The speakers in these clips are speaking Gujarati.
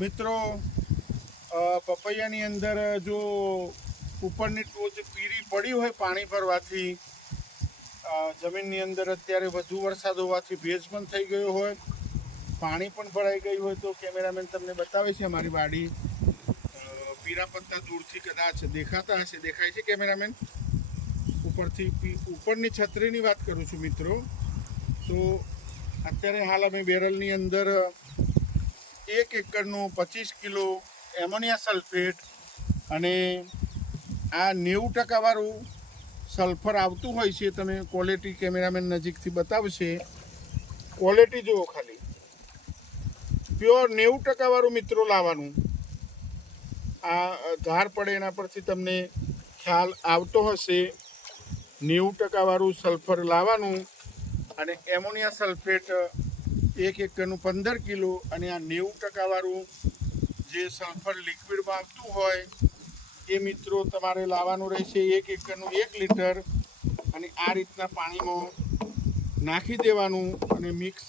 મિત્રો પપૈયાની અંદર જો ઉપરની ટોચ પીળી પડી હોય પાણી ભરવાથી જમીનની અંદર અત્યારે વધુ વરસાદ હોવાથી ભેજ પણ થઈ ગયો હોય. પાણી પણ ભરાઈ ગયું હોય તો કેમેરામેન તમને બતાવે છે અમારી વાડી. પીરા પત્તા દૂરથી કદાચ દેખાતા હશે. દેખાય છે કેમેરામેન? ઉપરથી ઉપરની છત્રીની વાત કરું છું મિત્રો. તો અત્યારે હાલ અમે બેરલની અંદર એક એકરનું પચીસ કિલો એમોનિયા સલ્ફેટ અને આ નેવું ટકાવાળું સલ્ફર આવતું હોય છે, તમે ક્વોલિટી કેમેરામેન નજીકથી બતાવશે. ક્વોલિટી જુઓ ખાલી. પ્યોર નેવું ટકાવાળું મિત્રો લાવવાનું. આ ધાર પડે એના પરથી તમને ખ્યાલ આવતો હશે. નેવું ટકાવાળું સલ્ફર લાવવાનું અને એમોનિયા સલ્ફેટ એક એકરનું પંદર કિલો અને આ નેવું ટકાવાળું જે સલ્ફર લિક્વિડમાં આવતું હોય, એ મિત્રો તમારે લાવવાનું રહેશે એક એકરનું એક લીટર અને આ રીતના પાણીમાં નાખી દેવાનું અને મિક્સ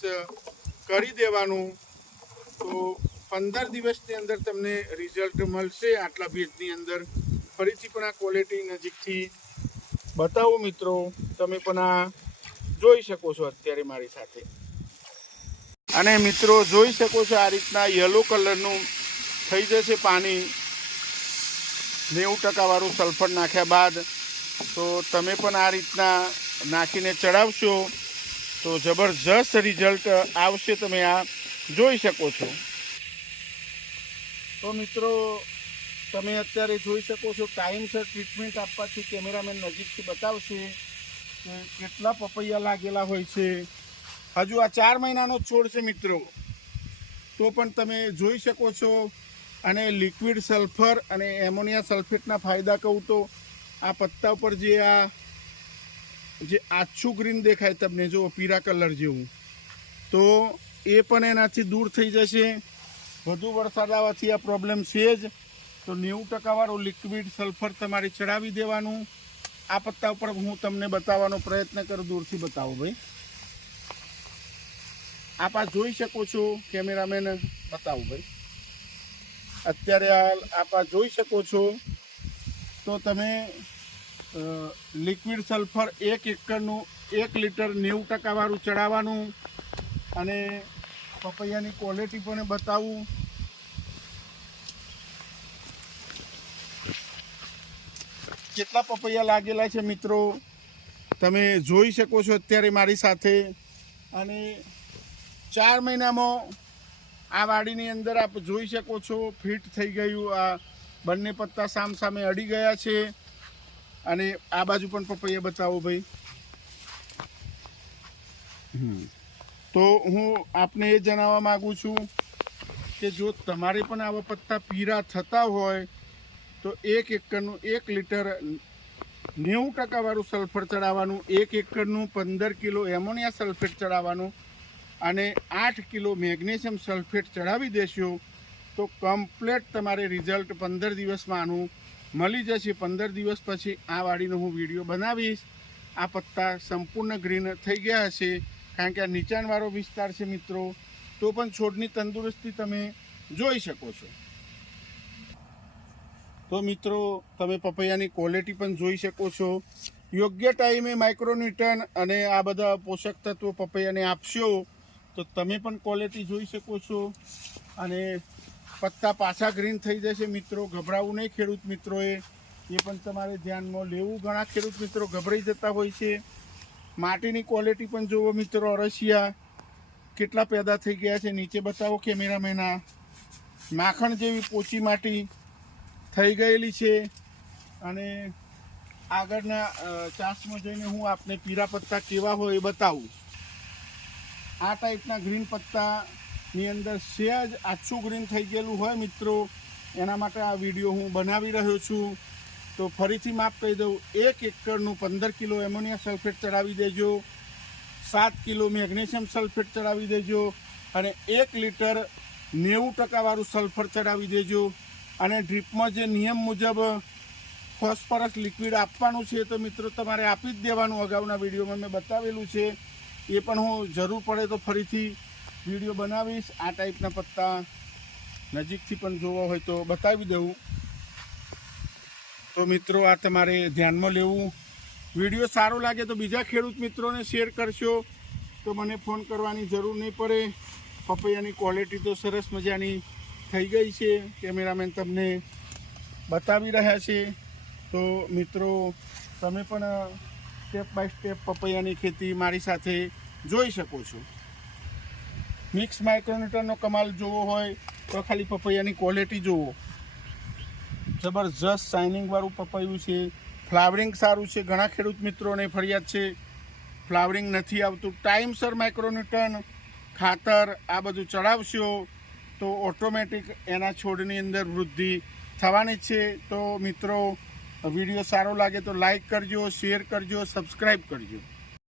કરી દેવાનું. તો પંદર દિવસની અંદર તમને રિઝલ્ટ મળશે આટલા ભેજની અંદર. ફરીથી પણ આ ક્વોલિટી નજીકથી બતાવો મિત્રો. તમે પણ આ જોઈ શકો છો અત્યારે મારી સાથે. અને મિત્રો, જોઈ શકો છો આ રીતના યલો કલરનું થઈ જશે પાણી. નેવું ટકાવાળું સલ્ફર નાખ્યા બાદ તો તમે પણ આ રીતના નાખીને ચડાવશો તો જબરજસ્ત રિઝલ્ટ આવશે તમે આ જોઈ શકો છો. તો મિત્રો, તમે અત્યારે જોઈ શકો છો ટાઈમસર ટ્રીટમેન્ટ આપવાથી કેમેરામેન નજીકથી બતાવશે કે કેટલા પપૈયા લાગેલા હોય છે. હજુ આ ચાર મહિનાનો છોડ છે મિત્રો. તો પણ તમે જોઈ શકો છો, અને લિક્વિડ સલ્ફર અને એમોનિયા સલ્ફેટના ફાયદા કહું તો, આ પત્તા ઉપર જે આ, જે આછું ગ્રીન દેખાય તમને, જો પીળા કલર જેવું. તો એ પણ એનાથી દૂર થઈ જશે. વધુ વરસાદ આવવાથી આ પ્રોબ્લેમ છે જ. તો નેવું ટકાવાળું લિક્વિડ સલ્ફર તમારે ચડાવી દેવાનું. આ પત્તા ઉપર હું તમને બતાવવાનો પ્રયત્ન કરું, દૂરથી બતાવો ભાઈ. આપ જોઈ શકો છો, કેમેરામેન બતાવું ભાઈ. અત્યારે આપ આ જોઈ શકો છો, તો તમે લિક્વિડ સલ્ફર એક એકરનું એક લીટર નેવું ટકાવાળું ચડાવવાનું અને પપૈયાની ક્વોલિટી પણ બતાવું. કેટલા પપૈયા લાગેલા છે મિત્રો? તમે જોઈ શકો છો અત્યારે મારી સાથે. અને ચાર મહિનામાં આ વાડીની અંદર આપ જોઈ શકો છો, ફિટ થઈ ગયું. આ બંને પત્તા સામ સામે અડી ગયા છે. અને આ બાજુ પણ પપૈયા બતાવો ભાઈ. તો હું આપને એ જણાવવા માગું છું કે જો તમારે પણ આવા પત્તા પીરા થતા હોય, તો એક એકરનું એક લીટર નેવું ટકાવાળું સલ્ફર ચડાવવાનું, એક એકરનું પંદર કિલો એમોનિયા સલ્ફેટ ચડાવવાનું અને આઠ કિલો મેગ્નેશિયમ સલ્ફેટ ચડાવી દેશો, તો કમ્પ્લેટ તમારે રિઝલ્ટ પંદર દિવસમાં આનું મળી જશે. પંદર દિવસ પછી આ વાડીનો હું વીડિયો બનાવીશ. આ પત્તા સંપૂર્ણ ગ્રીન થઈ ગયા હશે. કારણ કે આ નીચાણવાળો વિસ્તાર છે મિત્રો, તો પણ છોડની તંદુરસ્તી તમે જોઈ શકો છો. તો મિત્રો, તમે પપૈયાની ક્વોલિટી પણ જોઈ શકો છો. યોગ્ય ટાઈમે માઇક્રોન્યુટન અને આ બધા પોષક તત્વો પપૈયાને આપશો. તો તમે પણ ક્વોલિટી જોઈ શકો છો. અને પત્તા પાછા ગ્રીન થઈ જશે. મિત્રો, ગભરાવું નહીં ખેડૂત મિત્રોએ. એ પણ તમારે ધ્યાનમાં લેવું. ઘણા ખેડૂત મિત્રો ગભરાઈ જતા હોય છે. માટીની ક્વોલિટી પણ જુઓ મિત્રો અરસિયા કેટલા પેદા થઈ ગયા છે. નીચે બતાવો કેમેરામેના માખણ જેવી પોચી માટી થઈ ગયેલી છે. અને આગળના ચાસમાં જઈને હું આપને પીળા પત્તા કેવા હોય એ બતાવું. આ ટાઈપના ગ્રીન પત્તાની અંદર સહેજ આછું ગ્રીન થઈ ગયેલું હોય મિત્રો. એના માટે આ વીડિયો હું બનાવી રહ્યો છું. તો ફરીથી માફ કહી દઉં, એક એકરનું પંદર કિલો એમોનિયા સલ્ફેટ ચડાવી દેજો. સાત કિલો મેગ્નેશિયમ સલ્ફેટ ચડાવી દેજો અને એક લીટર નેવું ટકાવાળું સલ્ફર ચડાવી દેજો. અને ડ્રીપમાં જે નિયમ મુજબ ફોસ્ફરસ લિક્વિડ આપવાનું છે, તો મિત્રો તમારે આપી જ દેવાનું. અગાઉના વિડીયોમાં મેં બતાવેલું છે. એ પણ હું જરૂર પડે તો ફરીથી વીડિયો બનાવીશ. આ ટાઈપના પત્તા નજીકથી પણ જોવા હોય તો બતાવી દઉં. તો મિત્રો, આ તમારે ધ્યાનમાં લેવું. વીડિયો સારો લાગે તો બીજા ખેડૂત મિત્રોને શેર કરશો. તો મને ફોન કરવાની જરૂર નહીં પડે. પપૈયાની ક્વોલિટી તો સરસ મજાની થઈ ગઈ છે. કેમેરામેન તમને બતાવી રહ્યા છે. તો મિત્રો, તમે પણ સ્ટેપ બાય સ્ટેપ પપૈયાની ખેતી મારી સાથે જોઈ શકો છો. મિક્સ માઇક્રોન્યુટનનો કમાલ જોવો હોય તો ખાલી પપૈયાની ક્વોલિટી જુઓ જબરજસ્ત શાઇનિંગવાળું પપૈયું છે. ફ્લાવરિંગ સારું છે. ઘણા ખેડૂત મિત્રોને ફરિયાદ છે. ફ્લાવરિંગ નથી આવતું. ટાઈમસર માઇક્રોન્યુટન ખાતર, આ બધું ચડાવશો તો ઓટોમેટિક એના છોડની અંદર વૃદ્ધિ થવાની છે. તો મિત્રો વીડિયો સારો લાગે તો લાઈક કરજો શેર કરજો સબસ્ક્રાઈબ કરજો.